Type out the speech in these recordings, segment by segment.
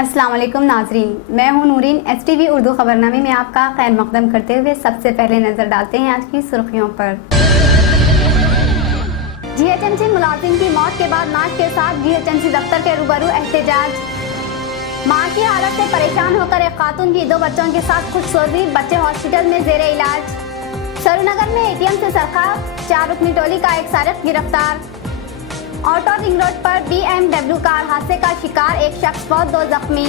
अस्सलाम वालेकुम नाजरीन, मैं हूं नूरीन। STV उर्दू खबरनामे में आपका खैर मकदम करते हुए सबसे पहले नजर डालते हैं आज की सुर्खियों पर। GHMC मुलाजिम की मौत के बाद नाश के साथ GHMC दफ्तर के रूबरू एहतजाज। माशी हालत से परेशान होकर एक खातून की 2 बच्चों के साथ खुदसोजी, बच्चे हॉस्पिटल में जेरे इलाज। सरूनगर में ATM से सरका 4 रुकनी टोली का एक सारिक गिरफ्तार। ऑटो रिंग रोड पर BMW कार हादसे का शिकार, एक शख्स बहुत 2 जख्मी।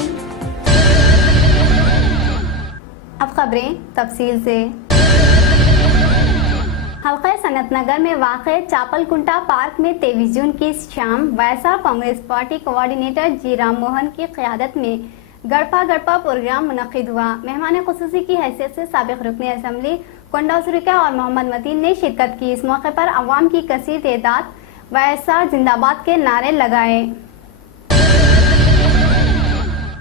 अब खबरें तफसील से। हल्का सनत नगर में वाक़े चापलकुंटा पार्क में 23 जून की शाम वायएसआर कांग्रेस पार्टी कोऑर्डिनेटर जी राम मोहन की क़यादत में गड़पा गड़पा प्रोग्राम मुनक़िद हुआ। मेहमान खुसूसी की हैसियत से साबिक़ रुकन असम्बली कोंडा सुरिका और मोहम्मद मतीन ने शिरकत की। इस मौके पर अवाम की कसीर तादाद वायएसआर जिंदाबाद के नारे लगाए।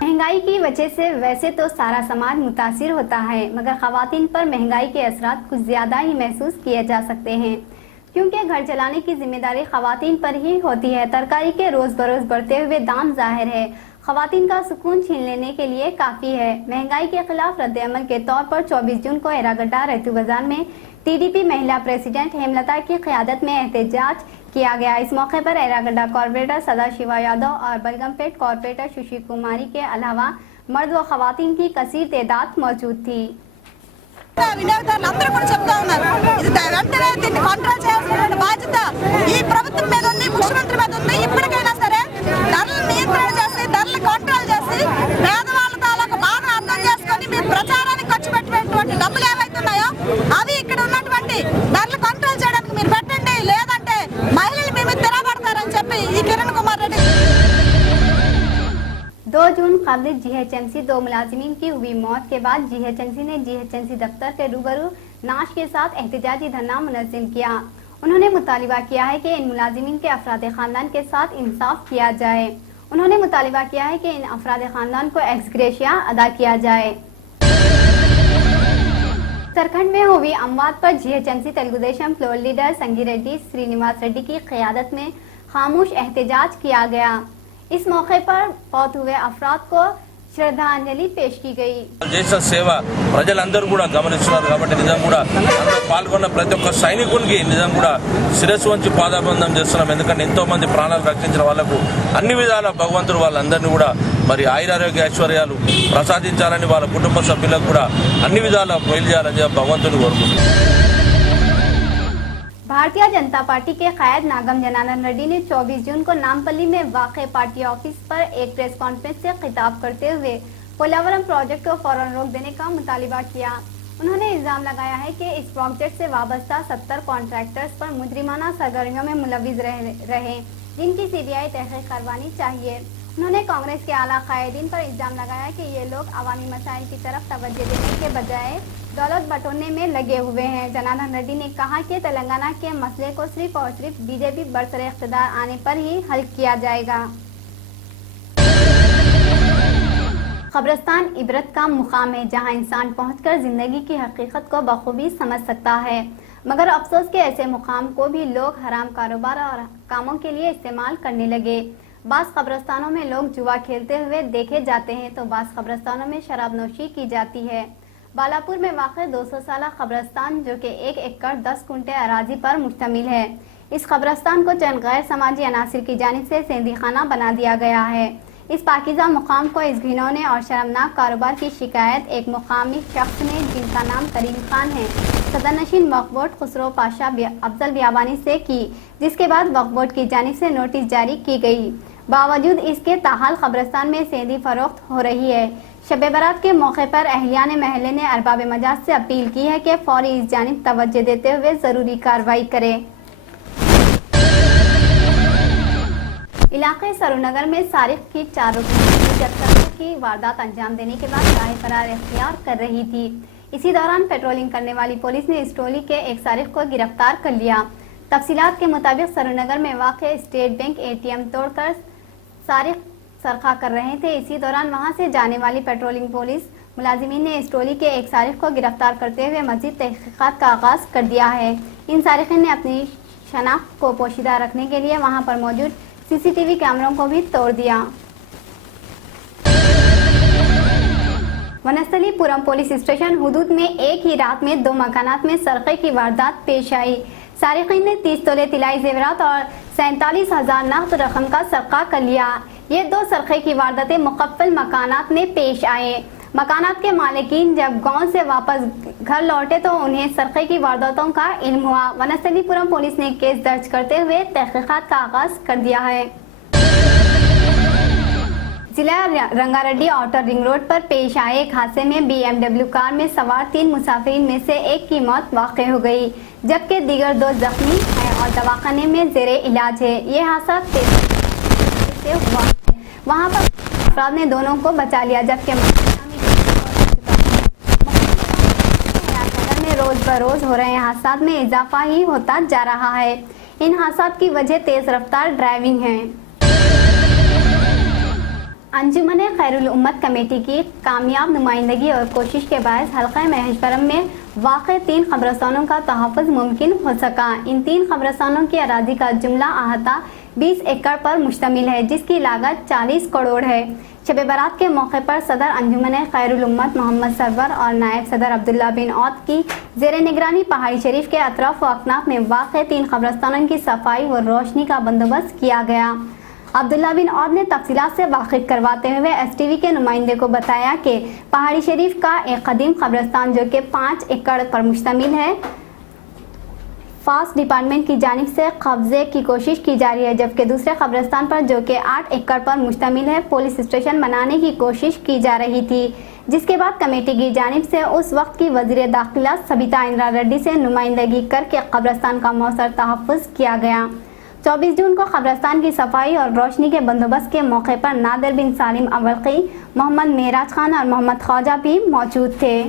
महंगाई की वजह से वैसे तो सारा समाज मुतासिर होता है, मगर ख़वातीन पर महंगाई के असरात कुछ ज़्यादा ही महसूस किए जा सकते हैं, क्योंकि घर चलाने की जिम्मेदारी ख़वातीन पर ही होती है। तरकारी के रोज़ बरोज़ बढ़ते हुए दाम जाहिर है ख़वातीन का सुकून छीन लेने के लिए काफ़ी है। महंगाई के खिलाफ रद्द-ए-अमल के तौर पर 24 जून को एरागड्डा रैतू बाजार में TDP महिला प्रेसिडेंट हेमलता की क़यादत में एहतजाज किया गया। इस मौके पर एरागड्डा कॉर्पोरेटर सदाशिवा यादव और बलगमपेट कॉर्पोरेटर सुशील कुमारी के अलावा मर्द व ख़वातीन की कसीर तादाद मौजूद थी। వినియోగదారులందరూ కూడా చెప్తా ఉన్నారు, ఇది వెంటనే దీన్ని కంట్రోల్ చేయాల్సిన బాధ్యత ఈ ప్రభుత్వం మీద ఉంది, ముఖ్యమంత్రి మీద ఉంది. ఇప్పటికైనా సరే ధరలు నియంత్రణ చేసి, ధరలు కంట్రోల్ చేసి, పేదవాళ్ళ తాలూకు బాధను అర్థం చేసుకొని మీరు ప్రచారానికి ఖర్చు పెట్టినటువంటి డబ్బులు ఏవైతున్నాయో అవి ఇక్కడ ఉన్నటువంటి ధరలు కంట్రోల్ చేయడానికి మీరు పెట్టండి, లేదంటే మహిళలు మీ మీద తిరగబడతారని చెప్పి ఈ కిరణ్ కుమార్ రెడ్డి। 2 जून कबल GHMC 2 मुलाजिमीन की हुई मौत के बाद GHMC ने GHMC दफ्तर के रूबरू नाश के साथ एहतजाजी धरना मुनज़्ज़म किया। उन्होंने मुतालिबा किया है कि इन मुलाजिमीन के अफराद ख़ानदान के साथ इंसाफ किया जाए। उन्होंने मुतालिबा किया है कि इन अफराद ख़ानदान को एक्स ग्रेशिया अदा किया जाए। उत्तराखंड में हुई अमवात पर GHMC तेलुगुदेशम फ्लोर लीडर संगी रेड्डी श्रीनिवास रेड्डी की क़यादत में खामोश एहतजाज किया गया। इस मौके पर फौत हुए अफराद को శ్రద్ధాంజలి पेश की गई। చేసిన సేవ ప్రజలందరూ కూడా గమనిస్తున్నారు కాబట్టి నిజం కూడా అందులో పాల్గొన్న ప్రతి ఒక్క సైనికునికి నిజం కూడా శిరస్సు వంచి పాదాబంధం చేస్తున్నాం। ఎందుకంటే ఎంతో మంది ప్రాణాలు రక్షించిన వాళ్లకు అన్ని విధాల భగవంతుడు వాళ్ళందరినీ కూడా మరి ఆయురారోగ్య ఐశ్వర్యాలు ప్రసాదించాలని వాళ్ళ కుటుంబ సభ్యులకు కూడా అన్ని విధాల మేలు చేయాలని భగవంతుని కోరుకుంటున్నాం। भारतीय जनता पार्टी के कायद नागम जनार्दन रेड्डी ने 24 जून को नामपल्ली में वाक़े पार्टी ऑफिस पर एक प्रेस कॉन्फ्रेंस से खिताब करते हुए पोलावरम प्रोजेक्ट को फौरन रोक देने का मुतालिबा किया। उन्होंने इल्ज़ाम लगाया है कि इस प्रोजेक्ट से वाबस्ता 70 कॉन्ट्रैक्टर्स पर मुजरिमाना सरगर्मियों में मुलविस रहे, जिनकी CBI तहक़ीक़ करवानी चाहिए। उन्होंने कांग्रेस के आला कायदीन पर इल्ज़ाम लगाया कि ये लोग अवामी मसाइल की तरफ तवज्जो देने के बजाय दौलत बटोरने में लगे हुए हैं। जनार्दन रेड्डी ने कहा कि तेलंगाना के मसले को सिर्फ और सिर्फ BJP बरसरे इख्तिदार आने पर ही हल किया जाएगा। कब्रिस्तान इबरत का मुकाम है, जहां इंसान पहुंचकर जिंदगी की हकीकत को बखूबी समझ सकता है, मगर अफसोस के ऐसे मुकाम को भी लोग हराम कारोबार और कामों के लिए इस्तेमाल करने लगे। बास कब्रिस्तानों में लोग जुआ खेलते हुए देखे जाते हैं, तो बास कब्रिस्तानों में शराब नोशी की जाती है। बालापुर में वाक़ 200 साला कब्रिस्तान, जो कि 1 एकड़ 10 कुंटे अराजी पर मुश्तमिल है, इस कब्रिस्तान को चंद गैर समाजी अनासिर की जानिब से सेंधी खाना बना दिया गया है। इस पाकीज़ा मुकाम को इस घिनौने और शर्मनाक कारोबार की शिकायत एक मुकामी शख्स ने, जिनका नाम करीम खान है, सदरनशीन वक्फ बोर्ड खुसरो पाशा अफजल बियाबानी से की, जिसके बाद वक्फ बोर्ड की जानिब से नोटिस जारी की गई। बावजूद इसके ताहाल कब्रिस्तान में सेंधी फरोख्त हो रही है। शब बारात के मौके पर अहलियान महल्ले ने अरबाब मजाज से अपील की है कि फौरी इस जानिब तवज्जो देते हुए ज़रूरी कार्रवाई करें। इलाके सरूनगर में सारिक की 4 रुकनी की वारदात अंजाम देने के बाद राह फरार इख्तियार कर रही थी। इसी दौरान पेट्रोलिंग करने वाली पुलिस ने इस टोली के एक सारिक को गिरफ्तार कर लिया। तफसीलात के मुताबिक सरूनगर में वाक़ स्टेट बैंक ATM तोड़कर सारिक सरखा कर रहे थे। इसी दौरान वहां से जाने वाली पेट्रोलिंग पुलिस मुलाजिमीन ने इस टोली के एक सारिक को गिरफ्तार करते हुए मज़ीद तहक़ीक़ात का आगाज़ कर दिया है। इन सारिकीन ने अपनी शनाख्त को पोशीदा रखने के लिए वहां पर मौजूद CCTV कैमरों को भी तोड़ दिया। वनस्थलीपुरम पुलिस स्टेशन हुदूद में एक ही रात में 2 मकानात में सरक़े की वारदात पेश आई। सारिकीन ने 30 तोले तिलाई जेवरात और 47,000 नकद रकम का सरक़ा कर लिया। ये 2 सरक़े की वारदातें मुक़फ़्फ़ल मकानात में पेश आए। मकानात के मालिकीन जब गांव से वापस घर लौटे तो उन्हें सरक़े की वारदातों का इल्म हुआ। वनस्थलीपुरम पुलिस ने केस दर्ज करते हुए तहक़ीक़ात का आगाज कर दिया है। जिला रंगारेड्डी आउटर रिंग रोड पर पेश आए एक हादसे में BMW कार में सवार 3 मुसाफिरीन में से एक की मौत वाक़ हो गई, जबकि दीगर 2 जख्मी हैं और दवाखाने में ज़ेरे इलाज है। ये हादसा से हुआ है। वहाँ पर अफराद ने दोनों को बचा लिया, जबकि में रोज बरोज हो रहे हादसा में इजाफा ही होता जा रहा है। इन हादसा की वजह तेज रफ्तार ड्राइविंग है। अंजुमन खैरुल उम्मत कमेटी की कामयाब नुमाइंदगी और कोशिश के बायस हल्का महजबरम में वाक़ 3 कब्रिस्तानों का तहफ़्फ़ुज़ मुमकिन हो सका। इन 3 कब्रिस्तानों की अराजी का जुमला अहाता 20 एकड़ पर मुश्तमिल है, जिसकी लागत 40 करोड़ है। शब बारात के मौके पर सदर अंजुमन खैरुल उम्मत मोहम्मद सरवर और नायब सदर अब्दुल्ला बिन औद की ज़ेर निगरानी पहाड़ी शरीफ के अतराफ व अकनाफ में वाक़ 3 कब्रिस्तानों की सफाई व रोशनी का बंदोबस्त किया गया। अब्दुल्ला बिन औद ने तफसीलात से वाकिफ करवाते हुए STV के नुमाइंदे को बताया कि पहाड़ी शरीफ का एक कदीम कब्रिस्तान जो कि 5 एकड़ पर मुश्तमिल है, फास्ट डिपार्टमेंट की जानिब से कब्जे की कोशिश की जा रही है, जबकि दूसरे कब्रिस्तान पर जो कि 8 एकड़ पर मुश्तमिल है पुलिस स्टेशन बनाने की कोशिश की जा रही थी, जिसके बाद कमेटी की जानिब से उस वक्त की वज़ीर दाखिला सबिता इंदिरा रेड्डी से नुमाइंदगी करके कब्रिस्तान का मौसर तहफ़्फ़ुज़ किया गया। 24 जून को कब्रिस्तान की सफाई और रोशनी के बंदोबस्त के मौके पर नादिर बिन सालिम अवलकी, मोहम्मद मेहराज खान और मोहम्मद ख्वाजा भी मौजूद थे।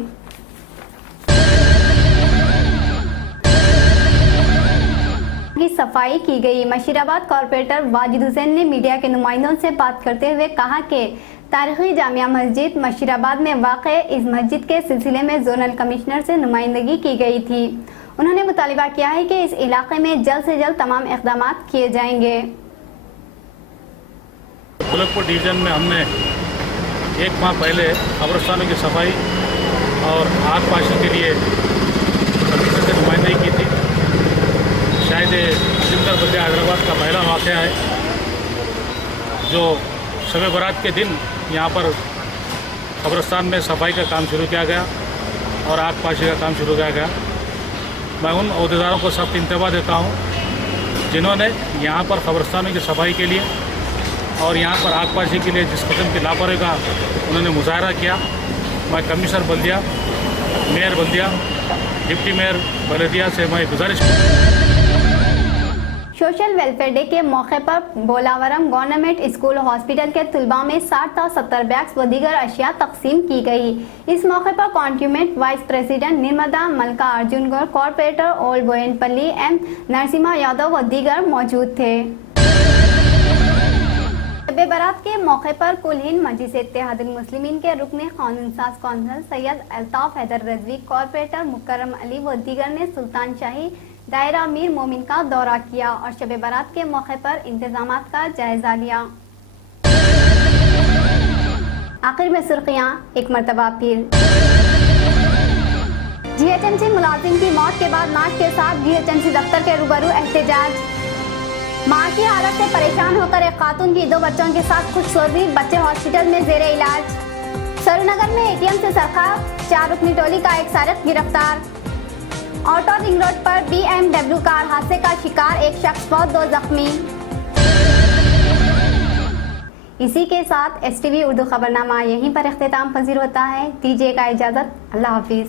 की सफाई की गई। मशीराबाद कॉर्पोरेटर वाजिद हुसैन ने मीडिया के नुमाइंदों से बात करते हुए कहा कि तारीखी जामिया मस्जिद मशीराबाद में वाक़े इस मस्जिद के सिलसिले में जोनल कमिश्नर से नुमाइंदगी की गई थी। उन्होंने मुतालिबा किया है कि इस इलाके में जल्द से जल्द तमाम इक़दाम किए जाएंगे। गोरखपुर डिवीज़न में हमने 1 माह पहले कब्रिस्तानों की सफाई और आगपाशी के लिए से नुमाइंदगी की थी। शायद सिकंदर बल्दिया हैदराबाद का पहला वाक़या है जो शब बारात के दिन यहाँ पर कब्रिस्तान में सफाई का काम शुरू किया गया और आगपाशी का काम शुरू किया गया। मैं उन अहदेदारों को सख्त इंतबा देता हूँ जिन्होंने यहाँ पर कब्रिस्तानों की सफाई के लिए और यहाँ पर आगपाशी के लिए जिस किस्म की लापरवाही का उन्होंने मुजाहरा किया। मैं कमिश्नर बल्दिया, मेयर बल्दिया, डिप्टी मेयर बल्दिया से मैं गुजारिश सोशल वेलफेयर डे के मौके पर बोलावरम गवर्नमेंट स्कूल हॉस्पिटल के तलबा में 60 था 70 बैग्स व दीगर अशिया तकसीम की गई। इस मौके पर कॉन्ट्यूमेंट वाइस प्रेसिडेंट निर्मदा Malka Arjun Gaur, corporator old Bowenpally M Narasimha Yadav व दीगर मौजूद थे। शब बारात के मौके पर कुल हिंद मजलिस इत्तेहादुल मुस्लिमीन के रुकन कानून साज कौंसल सैयद अल्ताफ हैदर रजवी, कॉर्पोरेटर मुकर्रम अली व दीगर ने सुल्तान शाही दायरा मीर मोमिन का दौरा किया और शब बारात के मौके पर इंतजामात का जायजा लिया। आखिर में सुर्खियां एक मरतबा फिर। GHMC मुलाजिम की मौत के बाद नाच के साथ GHMC दफ्तर के रूबरू एहतजाज। माशी हालत से परेशान होकर एक खातून की 2 बच्चों के साथ खुदसोजी, बच्चे हॉस्पिटल में जेरे इलाज। सरूनगर में ATM से सरका 4 रुकनी टोली का एक सारिक गिरफ्तार। आउटर रिंग रोड पर BMW कार हादसे का शिकार, एक शख्स बहुत 2 जख्मी। इसी के साथ STV उर्दू खबरनामा यहीं पर इख्तिताम पजीर होता है। दीजिएगा इजाजत। अल्लाह हाफिज।